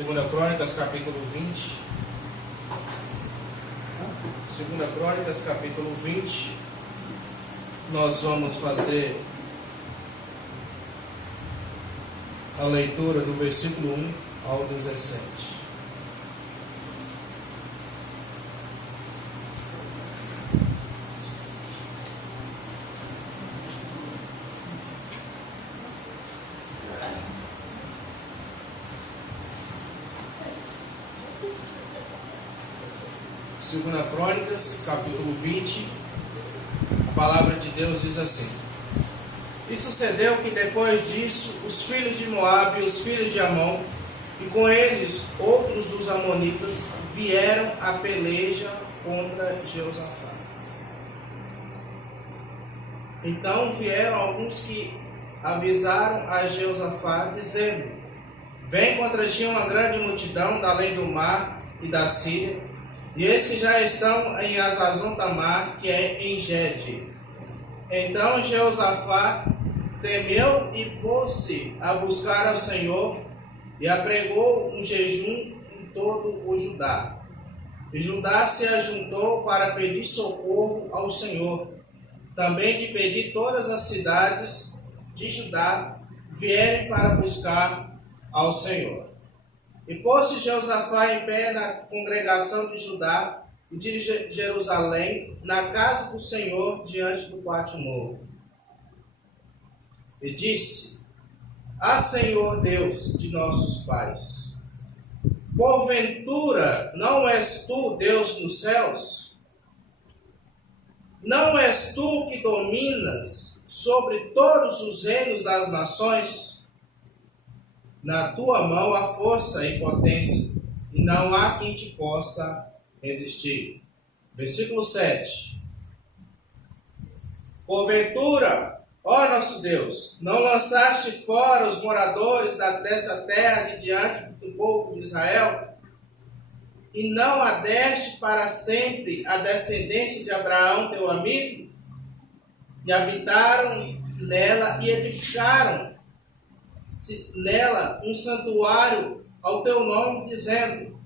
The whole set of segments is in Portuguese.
Segunda Crônicas, capítulo 20. Segunda Crônicas, capítulo 20. Nós vamos fazer a leitura do versículo 1 ao 17. Segunda Crônicas, capítulo 20, a palavra de Deus diz assim: E sucedeu que depois disso, os filhos de Moabe e os filhos de Amon, e com eles outros dos amonitas, vieram a peleja contra Jeosafá. Então vieram alguns que avisaram a Jeosafá, dizendo: Vem contra ti uma grande multidão da além do mar e da Síria, e eis que já estão em Hazazon Tamar, que é em Gede. Então Jeosafá temeu e pôs-se a buscar ao Senhor, e apregou um jejum em todo o Judá. E Judá se ajuntou para pedir socorro ao Senhor. Também de pedir todas as cidades de Judá vierem para buscar ao Senhor. E pôs-se Jeosafá em pé na congregação de Judá e de Jerusalém, na casa do Senhor, diante do pátio novo. E disse: Senhor Deus de nossos pais, porventura não és tu Deus nos céus? Não és tu que dominas sobre todos os reinos das nações? Na tua mão há força e potência, e não há quem te possa resistir. Versículo 7. Porventura, ó nosso Deus, não lançaste fora os moradores desta terra de diante do povo de Israel? E não adeste para sempre a descendência de Abraão, teu amigo? E habitaram nela e edificaram nela um santuário ao teu nome, dizendo: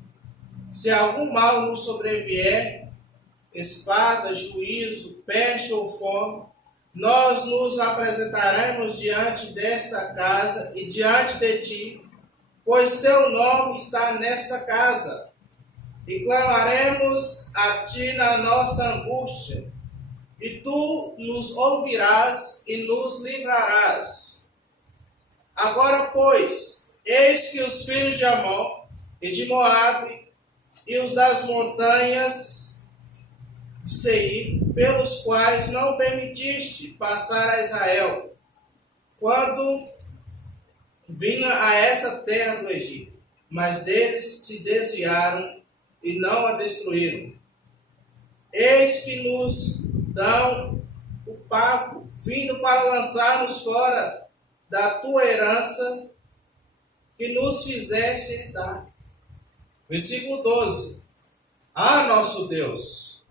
Se algum mal nos sobrevier, espada, juízo, peste ou fome, nós nos apresentaremos diante desta casa e diante de ti, pois teu nome está nesta casa, e clamaremos a ti na nossa angústia, e tu nos ouvirás e nos livrarás. Agora, pois, eis que os filhos de Amon e de Moabe e os das montanhas de Seir, pelos quais não permitiste passar a Israel, quando vinha a essa terra do Egito, mas deles se desviaram e não a destruíram. Eis que nos dão o pago, vindo para lançar-nos fora da tua herança, que nos fizeste herdar. Versículo 12. Nosso Deus,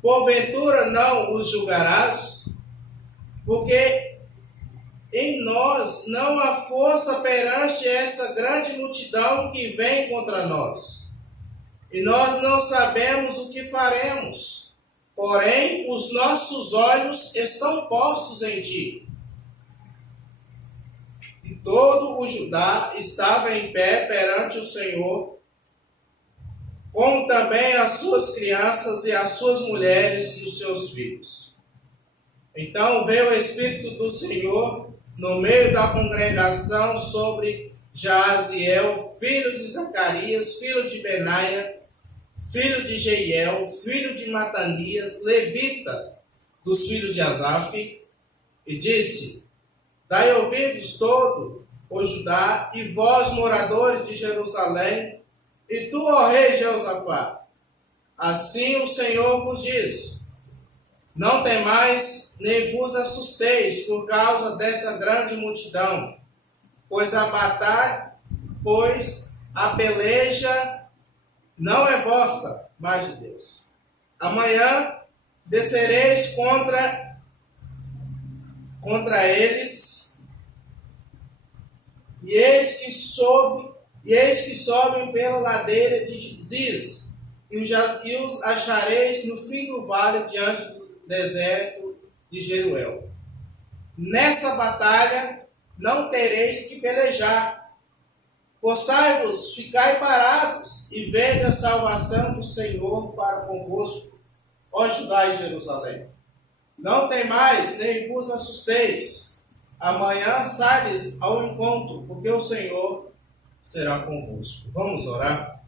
porventura não os julgarás? Porque em nós não há força perante essa grande multidão que vem contra nós. E nós não sabemos o que faremos. Porém, os nossos olhos estão postos em ti. E todo o Judá estava em pé perante o Senhor, como também as suas crianças e as suas mulheres e os seus filhos. Então veio o Espírito do Senhor no meio da congregação sobre Jaaziel, filho de Zacarias, filho de Benaia, filho de Jeiel, filho de Matanias, levita, dos filhos de Asaf, e disse: Dai ouvidos todo o Judá, e vós, moradores de Jerusalém, e tu, ó rei Jeosafá, assim o Senhor vos diz: Não temais, nem vos assusteis por causa dessa grande multidão, pois a peleja não é vossa, mas de Deus. Amanhã descereis contra eles, e eis E eis que sobem pela ladeira de Ziz, e os achareis no fim do vale, diante do deserto de Jeruel. Nessa batalha não tereis que pelejar. Postai-vos, ficai parados, e vede a salvação do Senhor para convosco, ó Judá e Jerusalém. Não temais, nem vos assusteis. Amanhã saides ao encontro, porque o Senhor será convosco. Vamos orar?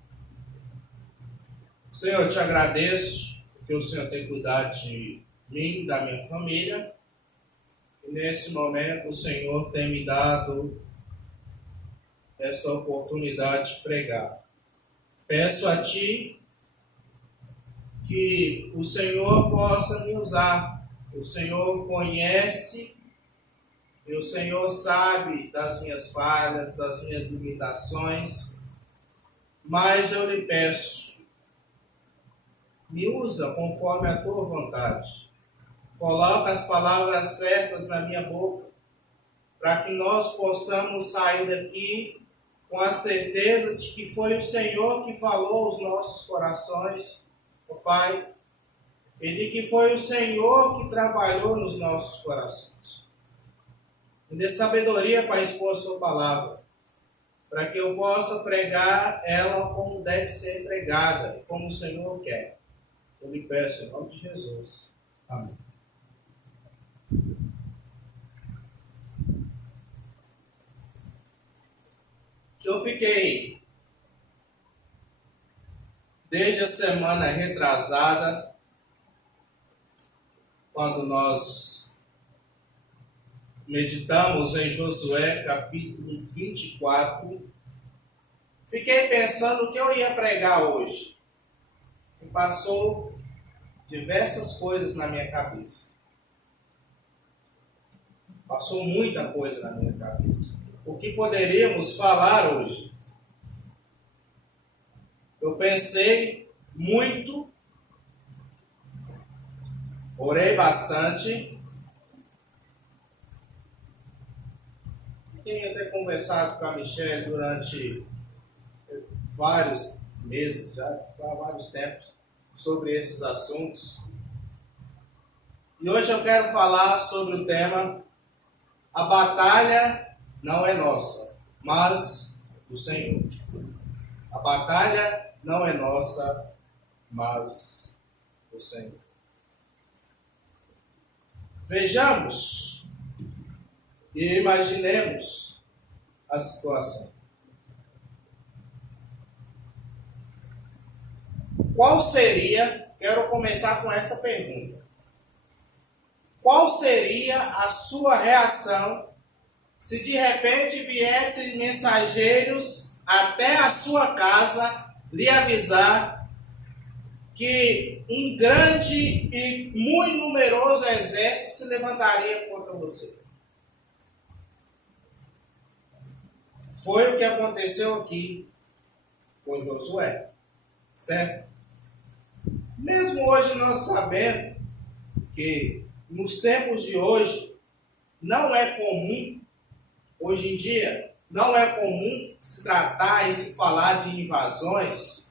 Senhor, eu te agradeço, porque o Senhor tem cuidado de mim, da minha família. E nesse momento o Senhor tem me dado esta oportunidade de pregar. Peço a Ti que o Senhor possa me usar. O Senhor conhece e o Senhor sabe das minhas falhas, das minhas limitações, mas eu lhe peço, me usa conforme a Tua vontade. Coloca as palavras certas na minha boca, para que nós possamos sair daqui com a certeza de que foi o Senhor que falou aos nossos corações, ó Pai, e de que foi o Senhor que trabalhou nos nossos corações. Me dê sabedoria para expor a Sua palavra, para que eu possa pregar ela como deve ser pregada, como o Senhor quer. Eu lhe peço em nome de Jesus. Amém. Eu fiquei, desde a semana retrasada, quando nós meditamos em Josué capítulo 24, fiquei pensando o que eu ia pregar hoje. E passou diversas coisas na minha cabeça. Passou muita coisa na minha cabeça. O que poderíamos falar hoje? Eu pensei muito, orei bastante. Tenho até conversado com a Michelle durante vários meses, já há vários tempos, sobre esses assuntos. E hoje eu quero falar sobre o tema: a batalha não é nossa, mas do Senhor. A batalha não é nossa, mas do Senhor. Vejamos e imaginemos a situação. Qual seria, quero começar com esta pergunta: qual seria a sua reação se de repente viessem mensageiros até a sua casa lhe avisar que um grande e muito numeroso exército se levantaria contra você? Foi o que aconteceu aqui com Josué, certo? Mesmo hoje nós sabemos que nos tempos de hoje não é comum, hoje em dia, não é comum se tratar e se falar de invasões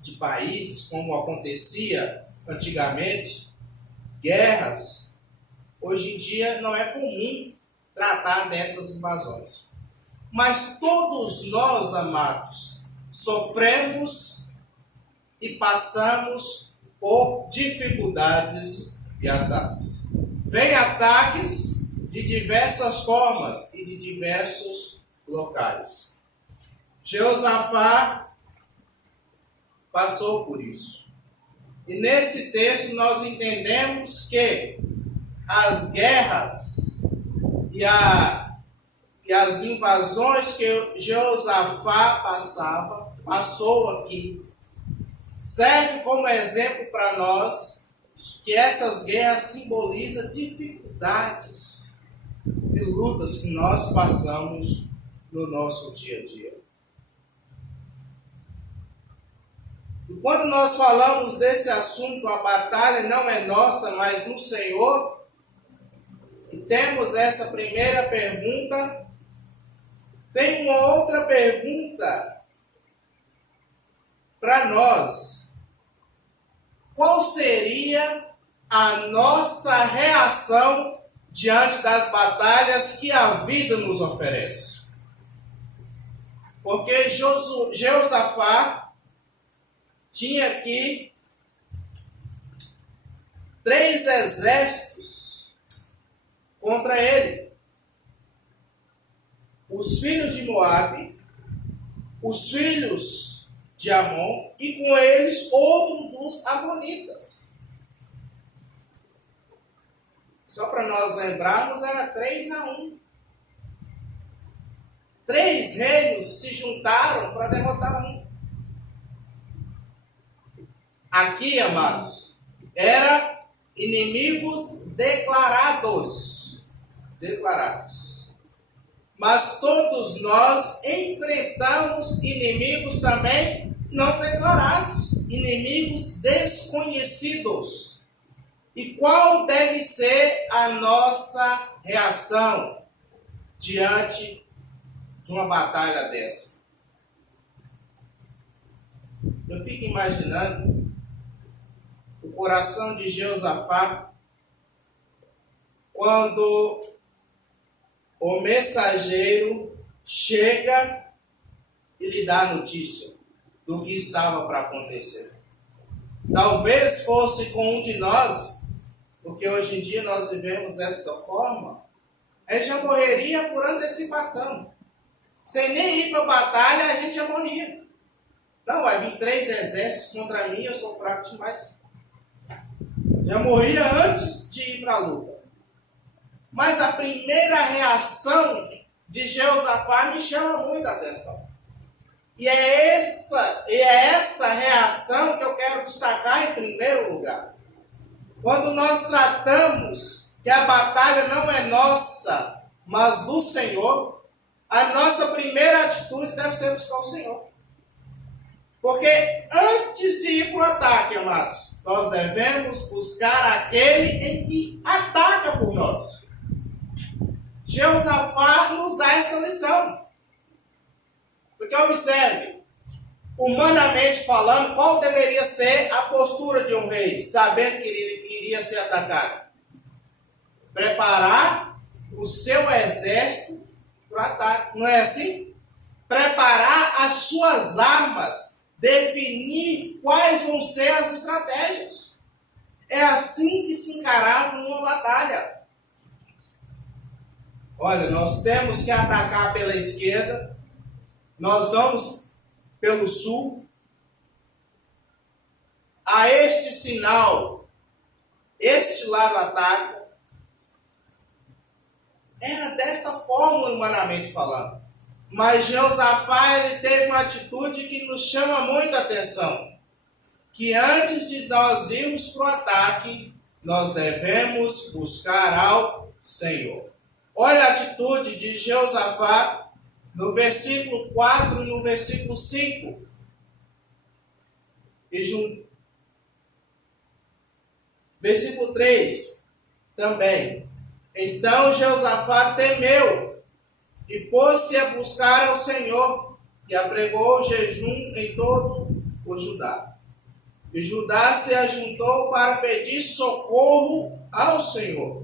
de países como acontecia antigamente, guerras. Hoje em dia não é comum tratar dessas invasões. Mas todos nós, amados, sofremos e passamos por dificuldades e ataques. Vem ataques de diversas formas e de diversos locais. Jeosafá passou por isso. E nesse texto nós entendemos que as guerras e as invasões que Jeosafá passou aqui, serve como exemplo para nós que essas guerras simbolizam dificuldades e lutas que nós passamos no nosso dia a dia. E quando nós falamos desse assunto, a batalha não é nossa, mas no Senhor, e temos essa primeira pergunta: tem uma outra pergunta para nós. Qual seria a nossa reação diante das batalhas que a vida nos oferece? Porque Jeosafá tinha aqui 3 exércitos contra ele. Os filhos de Moabe, os filhos de Amon e com eles outros dos amonitas. Só para nós lembrarmos, era 3-1. 3 reinos se juntaram para derrotar um. Aqui, amados, era inimigos declarados. Mas todos nós enfrentamos inimigos também não declarados, inimigos desconhecidos. E qual deve ser a nossa reação diante de uma batalha dessa? Eu fico imaginando o coração de Jeosafá quando o mensageiro chega e lhe dá a notícia do que estava para acontecer. Talvez fosse com um de nós, porque hoje em dia nós vivemos desta forma, a gente já morreria por antecipação. Sem nem ir para a batalha, a gente já morria. Não, vai vir 3 exércitos contra mim, eu sou fraco demais. Já morria antes de ir para a luta. Mas a primeira reação de Jeosafá me chama muita atenção. E é essa reação que eu quero destacar em primeiro lugar. Quando nós tratamos que a batalha não é nossa, mas do Senhor, a nossa primeira atitude deve ser buscar o Senhor. Porque antes de ir para o ataque, amados, nós devemos buscar aquele em que ataca por nós. Jeosafá nos dá essa lição. Porque observe, humanamente falando, qual deveria ser a postura de um rei, sabendo que ele iria ser atacado? Preparar o seu exército para o ataque. Não é assim? Preparar as suas armas, definir quais vão ser as estratégias. É assim que se encarava uma batalha. Olha, nós temos que atacar pela esquerda, nós vamos pelo sul. A este sinal, este lado ataca. Era desta forma, humanamente falando. Mas Jeosafá, ele teve uma atitude que nos chama muita atenção. Que antes de nós irmos para o ataque, nós devemos buscar ao Senhor. Olha a atitude de Jeosafá no versículo 4 e no versículo 5. Versículo 3 também. Então Jeosafá temeu e pôs-se a buscar ao Senhor, e apregou jejum em todo o Judá. E Judá se ajuntou para pedir socorro ao Senhor.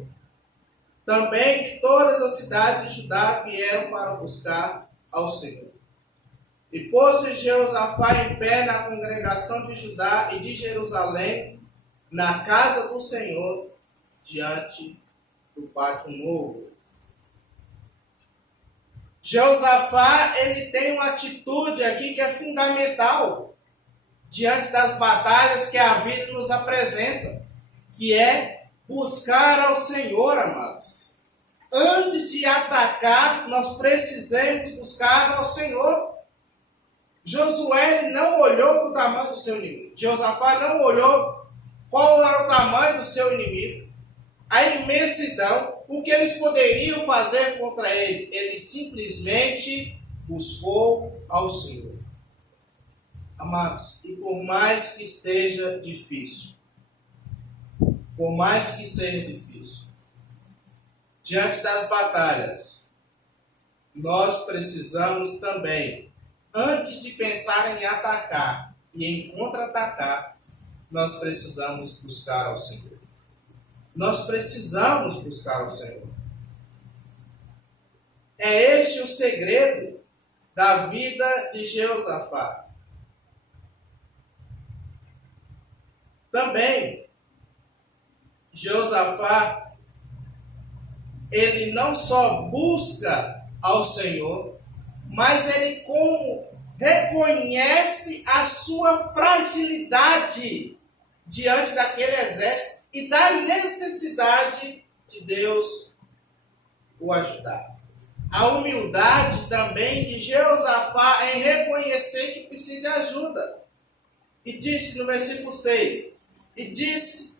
Também de todas as cidades de Judá vieram para buscar ao Senhor. E pôs-se Jeosafá em pé na congregação de Judá e de Jerusalém, na casa do Senhor, diante do pátio novo. Jeosafá, ele tem uma atitude aqui que é fundamental diante das batalhas que a vida nos apresenta, que é buscar ao Senhor, amados. Antes de atacar, nós precisamos buscar ao Senhor. Josué não olhou para o tamanho do seu inimigo. Jeosafá não olhou qual era o tamanho do seu inimigo, a imensidão, o que eles poderiam fazer contra ele. Ele simplesmente buscou ao Senhor. Amados, e por mais que seja difícil, diante das batalhas, nós precisamos também, antes de pensar em atacar e em contra-atacar, nós precisamos buscar ao Senhor. Nós precisamos buscar ao Senhor. É este o segredo da vida de Jeosafá. Também, Jeosafá, ele não só busca ao Senhor, mas ele reconhece a sua fragilidade diante daquele exército e da necessidade de Deus o ajudar. A humildade também de Jeosafá em reconhecer que precisa de ajuda. E disse no versículo 6, e disse,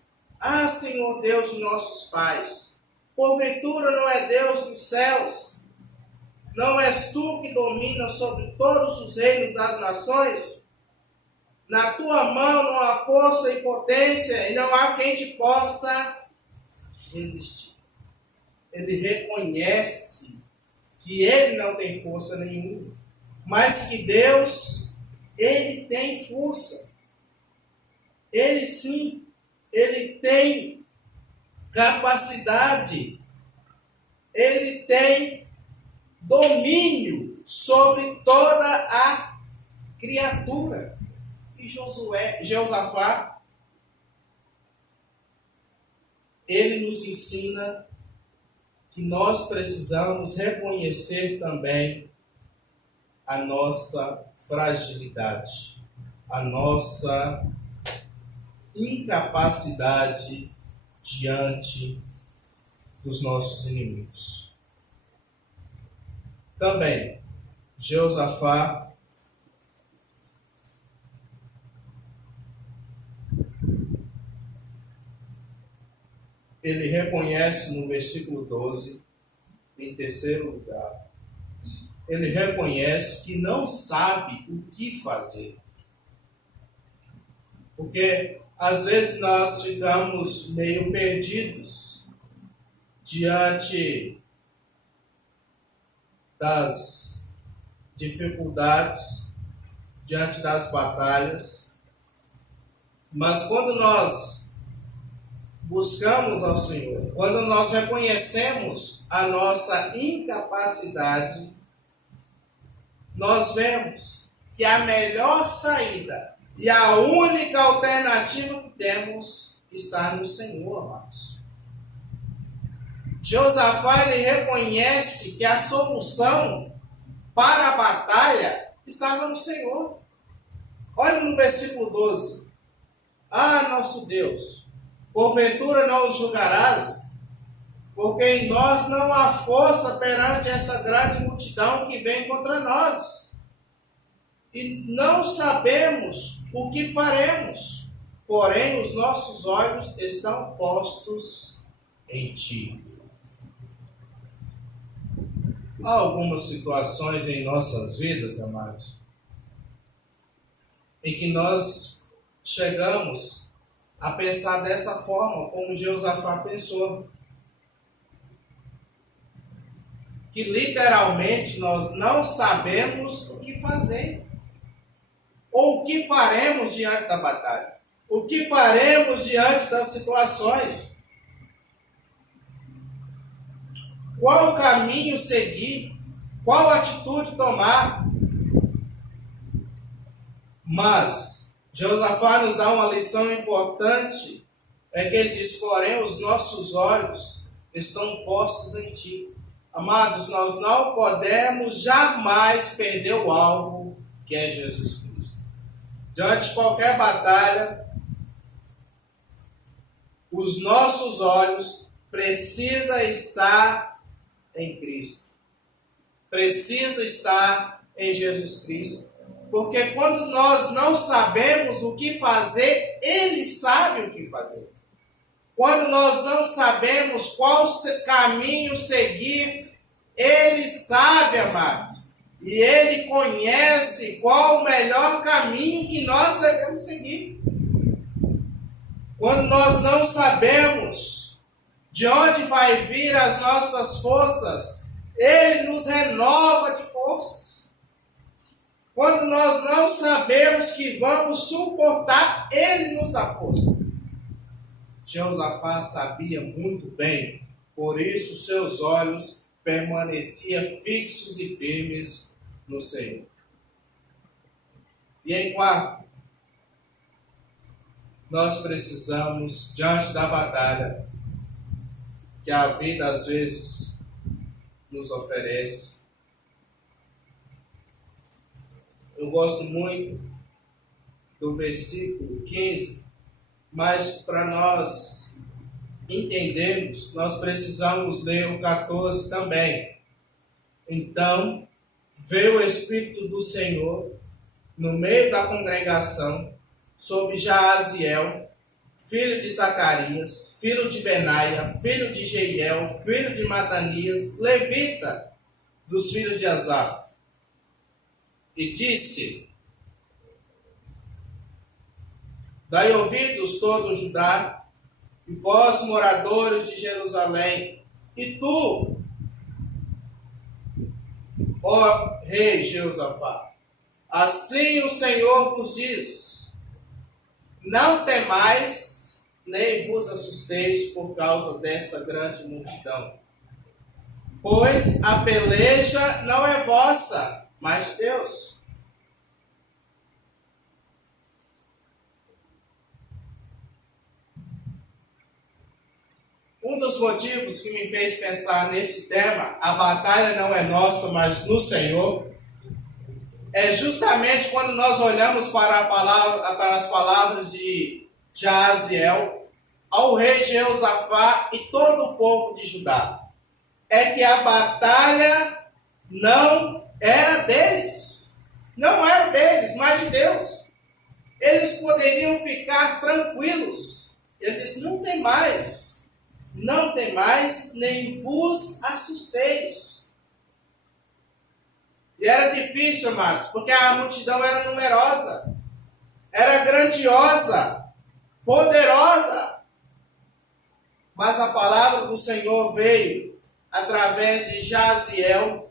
Senhor Deus de nossos pais, porventura não é Deus dos céus? Não és tu que dominas sobre todos os reinos das nações? Na tua mão não há força e potência, e não há quem te possa resistir. Ele reconhece que ele não tem força nenhuma, mas que Deus, ele tem força. Ele sim, ele tem capacidade, ele tem domínio sobre toda a criatura. E Jeosafá, ele nos ensina que nós precisamos reconhecer também a nossa fragilidade, a nossa incapacidade diante dos nossos inimigos. Também, Jeosafá ele reconhece no versículo 12, em terceiro lugar, ele reconhece que não sabe o que fazer. Porque às vezes nós ficamos meio perdidos diante das dificuldades, diante das batalhas. Mas quando nós buscamos ao Senhor, quando nós reconhecemos a nossa incapacidade, nós vemos que a melhor saída e a única alternativa que temos está no Senhor, amados. Jeosafá, ele reconhece que a solução para a batalha estava no Senhor. Olha no versículo 12. Nosso Deus, porventura não os julgarás, porque em nós não há força perante essa grande multidão que vem contra nós. E não sabemos o que faremos, porém os nossos olhos estão postos em ti. Há algumas situações em nossas vidas, amados, em que nós chegamos a pensar dessa forma, como Jeosafá pensou. Que literalmente nós não sabemos o que fazer. Ou o que faremos diante da batalha? O que faremos diante das situações? Qual caminho seguir? Qual atitude tomar? Mas Jeosafá nos dá uma lição importante, é que ele diz, porém os nossos olhos estão postos em ti. Amados, nós não podemos jamais perder o alvo, que é Jesus Cristo. Diante de qualquer batalha, os nossos olhos precisam estar em Cristo. Precisa estar em Jesus Cristo. Porque quando nós não sabemos o que fazer, Ele sabe o que fazer. Quando nós não sabemos qual caminho seguir, Ele sabe, amados. E Ele conhece qual o melhor caminho que nós devemos seguir. Quando nós não sabemos de onde vai vir as nossas forças, Ele nos renova de forças. Quando nós não sabemos que vamos suportar, Ele nos dá força. Jeosafá sabia muito bem, por isso seus olhos permaneciam fixos e firmes no Senhor. E em quarto, nós precisamos, diante da batalha que a vida às vezes nos oferece. Eu gosto muito do versículo 15, mas para nós entendermos, nós precisamos ler o 14 também. Então, veio o Espírito do Senhor no meio da congregação sobre Jaaziel, filho de Zacarias, filho de Benaia, filho de Jeiel, filho de Matanias, levita dos filhos de Asaf. E disse: dai ouvidos todo Judá, e vós, moradores de Jerusalém, e tu, ó rei Jeosafá, assim o Senhor vos diz: não temais, nem vos assusteis por causa desta grande multidão, pois a peleja não é vossa, mas de Deus. Um dos motivos que me fez pensar nesse tema, a batalha não é nossa, mas no Senhor, é justamente quando nós olhamos para as palavras de Jaaziel, ao rei Jeosafá e todo o povo de Judá. É que a batalha não era deles. Não era deles, mas de Deus. Eles poderiam ficar tranquilos. Ele disse: não tem mais. Não tem mais, nem vos assusteis. E era difícil, amados, porque a multidão era numerosa, era grandiosa, poderosa. Mas a palavra do Senhor veio através de Jaaziel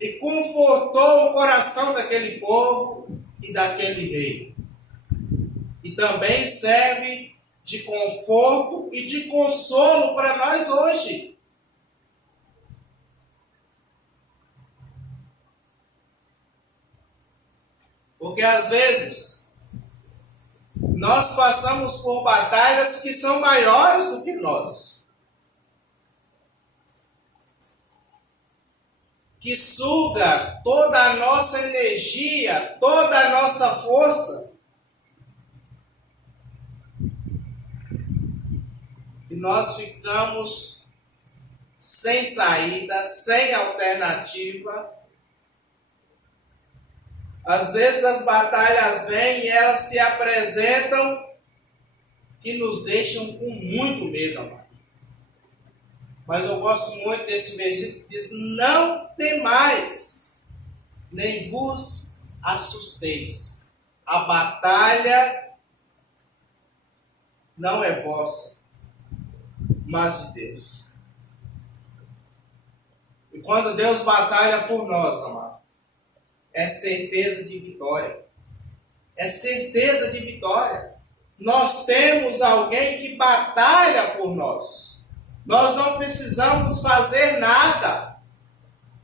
e confortou o coração daquele povo e daquele rei. E também serve de conforto e de consolo para nós hoje. Porque às vezes nós passamos por batalhas que são maiores do que nós, que suga toda a nossa energia, toda a nossa força. E nós ficamos sem saída, sem alternativa. Às vezes as batalhas vêm e elas se apresentam que nos deixam com muito medo, amado. Mas eu gosto muito desse versículo que diz: não temais, nem vos assusteis. A batalha não é vossa, mas de Deus. E quando Deus batalha por nós, amado, é certeza de vitória. É certeza de vitória. Nós temos alguém que batalha por nós. Nós não precisamos fazer nada.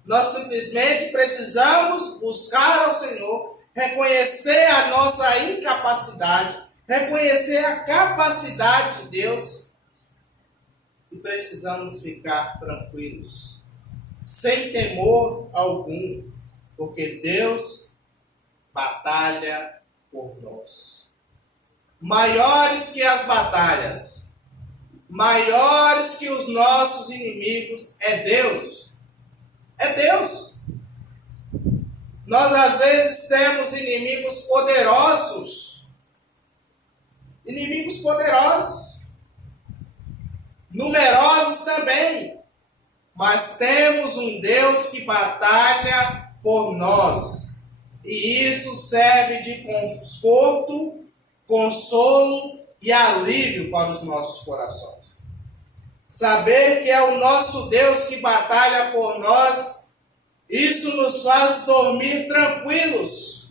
Nós simplesmente precisamos buscar ao Senhor, reconhecer a nossa incapacidade, reconhecer a capacidade de Deus. E precisamos ficar tranquilos, sem temor algum, porque Deus batalha por nós. Maiores que as batalhas, maiores que os nossos inimigos, é Deus. É Deus. Nós às vezes temos inimigos poderosos. Inimigos poderosos. Numerosos também. Mas temos um Deus que batalha por nós. E isso serve de conforto, consolo e alívio para os nossos corações. saber que é o nosso Deus que batalha por nós, isso nos faz dormir tranquilos,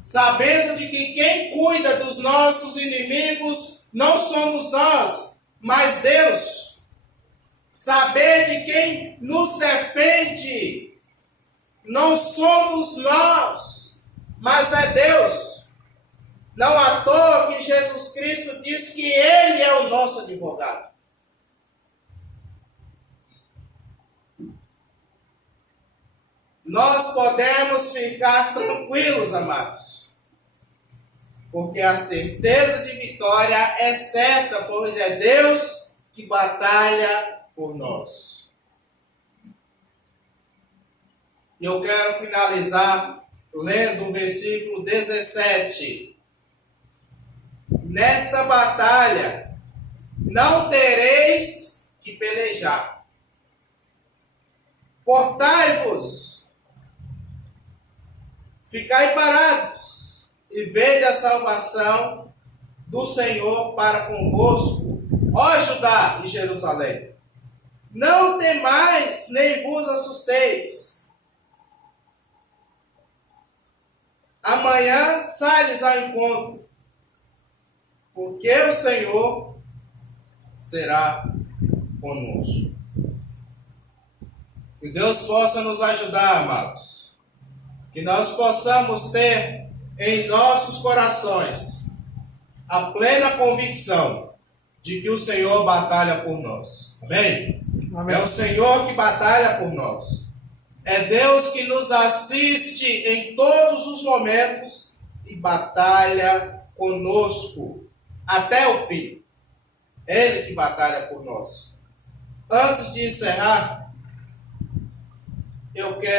sabendo de que quem cuida dos nossos inimigos não somos nós, mas Deus. Saber de quem nos defende não somos nós, mas é Deus. Não à toa que Jesus Cristo diz que Ele é o nosso advogado. Nós podemos ficar tranquilos, amados, porque a certeza de vitória é certa, pois é Deus que batalha por nós. E eu quero finalizar lendo o versículo 17. Nesta batalha não tereis que pelejar. Portai-vos, ficai parados e vede a salvação do Senhor para convosco, ó Judá e Jerusalém. Não temais, nem vos assusteis. Amanhã sai-lhes ao encontro, porque o Senhor será conosco. Que Deus possa nos ajudar, amados. Que nós possamos ter em nossos corações a plena convicção de que o Senhor batalha por nós. Amém? Amém. É o Senhor que batalha por nós. É Deus que nos assiste em todos os momentos e batalha conosco até o fim. Ele que batalha por nós. Antes de encerrar, eu quero